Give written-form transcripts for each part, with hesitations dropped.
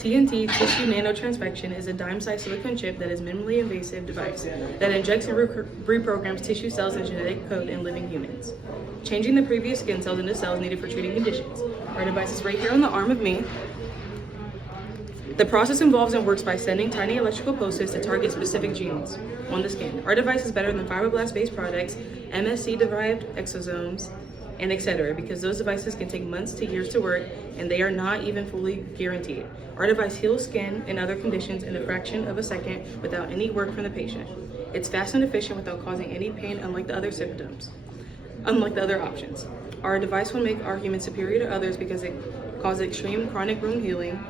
TNT, tissue nanotransfection, is a dime-sized silicone chip that is minimally invasive device that injects and reprograms tissue cells and genetic code in living humans, changing the previous skin cells into cells needed for treating conditions. Our device is right here on the arm of me. The process involves and works by sending tiny electrical pulses to target specific genes on the skin. Our device is better than fibroblast-based products, MSC-derived exosomes, and etc. because those devices can take months to years to work and they are not even fully guaranteed. Our device heals skin and other conditions in a fraction of a second without any work from the patient. It's fast and efficient without causing any pain, unlike the other options. Our device will make our humans superior to others because it causes extreme chronic wound healing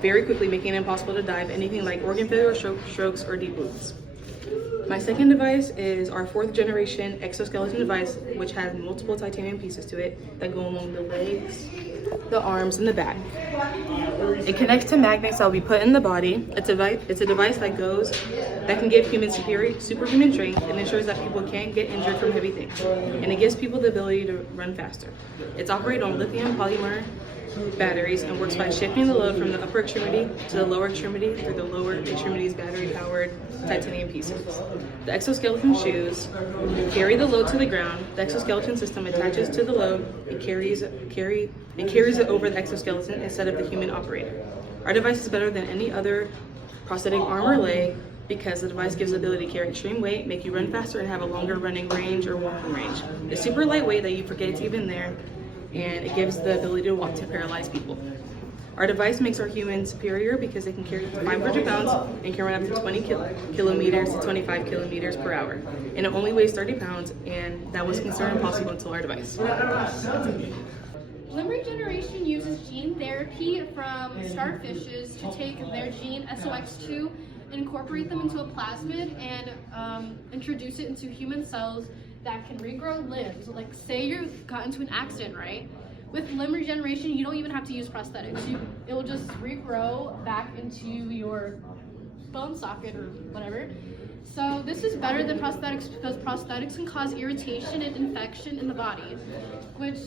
very quickly, making it impossible to die of anything like organ failure, strokes, or deep wounds. My second device is our 4th generation exoskeleton device, which has multiple titanium pieces to it that go along the legs, the arms, and the back. It connects to magnets that will be put in the body. It's a device that can give humans superhuman strength and ensures that people can't get injured from heavy things. And it gives people the ability to run faster. It's operated on lithium polymer batteries and works by shifting the load from the upper extremity to the lower extremity through the lower extremity's battery-powered titanium pieces. The exoskeleton shoes carry the load to the ground. The exoskeleton system attaches to the load and carries it over the exoskeleton instead of the human operator. Our device is better than any other prosthetic arm or leg because the device gives the ability to carry extreme weight, make you run faster, and have a longer running range or walking range. It's super lightweight that you forget it's even there, and it gives the ability to walk to paralyzed people. Our device makes our humans superior because they can carry 500 pounds and can run up to 20 kilometers to 25 kilometers per hour. And it only weighs 30 pounds, and that was considered impossible until our device. Limb regeneration uses gene therapy from starfishes to take their gene SOX2 and incorporate them into a plasmid and introduce it into human cells that can regrow limbs. Like, say you got into an accident, right? With limb regeneration, you don't even have to use prosthetics. It will just regrow back into your bone socket or whatever. So this is better than prosthetics because prosthetics can cause irritation and infection in the body, which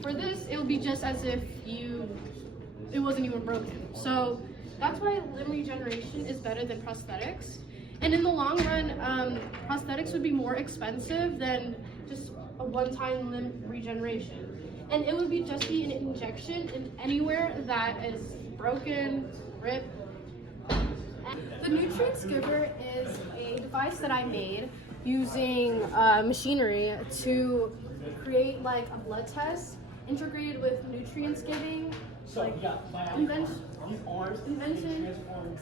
for this, it will be just as if it wasn't even broken. So that's why limb regeneration is better than prosthetics. And in the long run, prosthetics would be more expensive than just a one-time limb regeneration. And it would be an injection in anywhere that is broken, ripped. The Nutrients Giver is a device that I made using machinery to create like a blood test integrated with nutrients giving, like invention.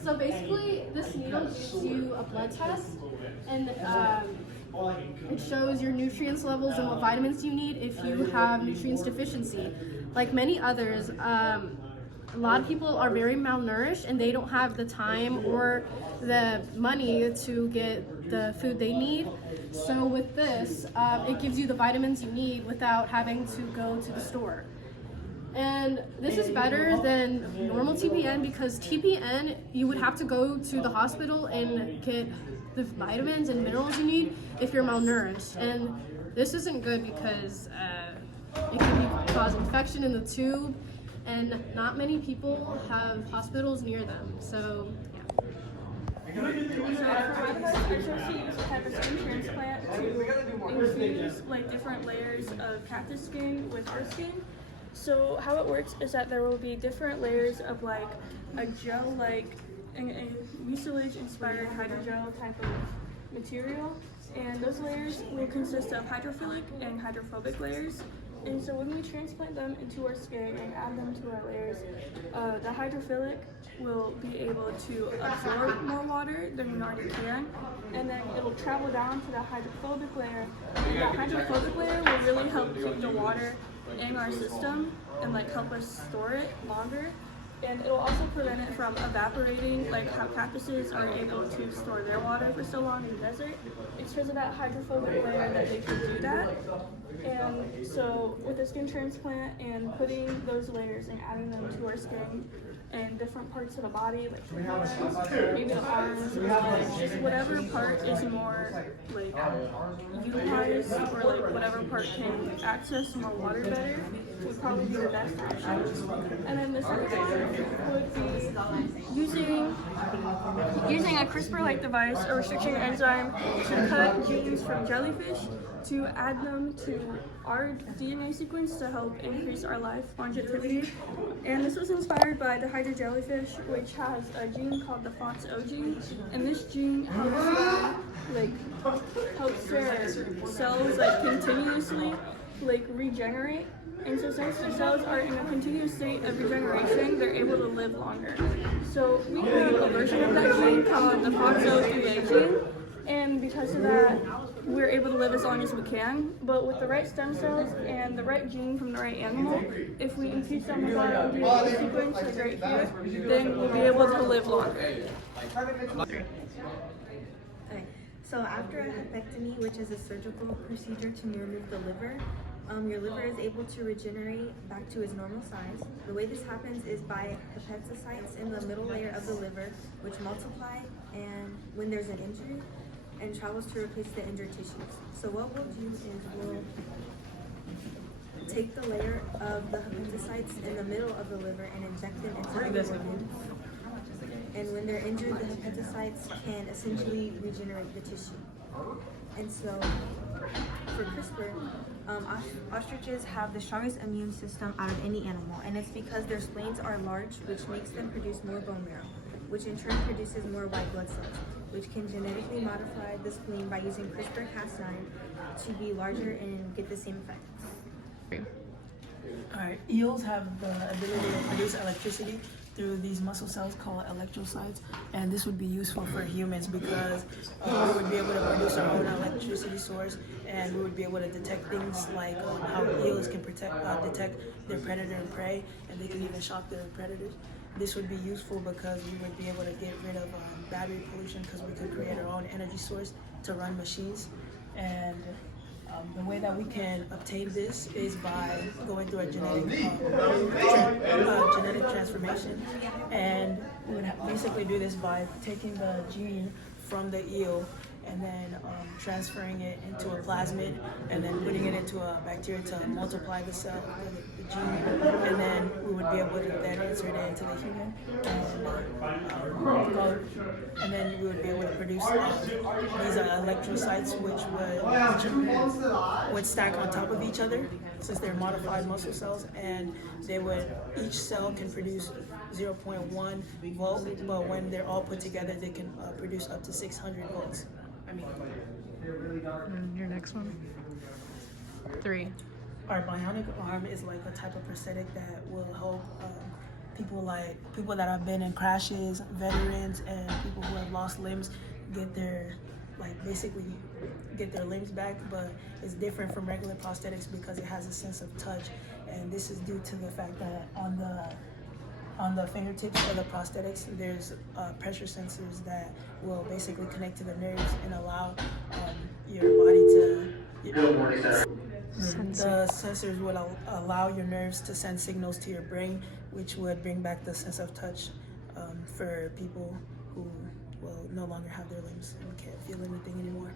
So basically, this needle gives you a blood test, and it shows your nutrients levels and what vitamins you need if you have nutrients deficiency. Like many others, a lot of people are very malnourished and they don't have the time or the money to get the food they need. So with this, it gives you the vitamins you need without having to go to the store. And this is better than normal TPN because TPN, you would have to go to the hospital and get the vitamins and minerals you need if you're malnourished. And this isn't good because it can cause infection in the tube, and not many people have hospitals near them. So, yeah. So for my device, I chose to use a type of skin transplant to infuse like different layers of cactus skin with our skin. So how it works is that there will be different layers of like a gel, like a mucilage inspired hydrogel type of material, and those layers will consist of hydrophilic and hydrophobic layers. And so when we transplant them into our skin and add them to our layers, the hydrophilic will be able to absorb more water than we already can, and then it will travel down to the hydrophobic layer, and that hydrophobic layer will really help keep the water in our system and like help us store it longer. And it'll also prevent it from evaporating, like how cactuses are able to store their water for so long in the desert. It's because of that hydrophobic layer that they can do that. And so with a skin transplant and putting those layers and adding them to our skin and different parts of the body, like the hands, maybe the arms, or legs, just whatever part is more like utilized, or like whatever part can access more water better, would probably be the best option. And then the second one would Using a CRISPR-like device, a restriction enzyme, to cut genes from jellyfish to add them to our DNA sequence to help increase our life longevity. And this was inspired by the hydra jellyfish, which has a gene called the FOXO gene, and this gene helps their cells continuously regenerate. And so since the cells are in a continuous state of regeneration, they're able to live longer. So we have a version of that gene called the FOXO3A gene, and because of that, we're able to live as long as we can. But with the right stem cells and the right gene from the right animal, if we infuse them with our own DNA sequence, like right here, then we'll be able to live longer. Okay, so after a hepectomy, which is a surgical procedure to remove the liver, your liver is able to regenerate back to its normal size. The way this happens is by hepatocytes in the middle layer of the liver, which multiply and when there's an injury and travels to replace the injured tissues. So what we'll do is we'll take the layer of the hepatocytes in the middle of the liver and inject them into the organs. And when they're injured, the hepatocytes can essentially regenerate the tissue. And so for CRISPR, ostriches have the strongest immune system out of any animal, and it's because their spleens are large, which makes them produce more bone marrow, which in turn produces more white blood cells, which can genetically modify the spleen by using CRISPR-Cas9 to be larger and get the same effect. Alright, eels have the ability to produce electricity through these muscle cells called electrocytes, and this would be useful for humans because we would be able to produce our own electricity source, and we would be able to detect things like how eels can detect their predator and prey, and they can even shock their predators. This would be useful because we would be able to get rid of battery pollution because we could create our own energy source to run machines. And the way that we can obtain this is by going through a genetic transformation, and we would basically do this by taking the gene from the eel and then transferring it into a plasmid and then putting it into a bacteria to multiply the cell, the gene, and then we would be able to then insert it into the human, and then we would be able to produce these electrocytes which would stack on top of each other since they're modified muscle cells, and each cell can produce 0.1 volt, but when they're all put together they can produce up to 600 volts. Your next one. 3. Our bionic arm is like a type of prosthetic that will help people that have been in crashes, veterans, and people who have lost limbs get their limbs back. But it's different from regular prosthetics because it has a sense of touch, and this is due to the fact that on the fingertips of the prosthetics, there's pressure sensors that will basically connect to the nerves and allow your body to. The sensors would allow your nerves to send signals to your brain, which would bring back the sense of touch for people who will no longer have their limbs and can't feel anything anymore.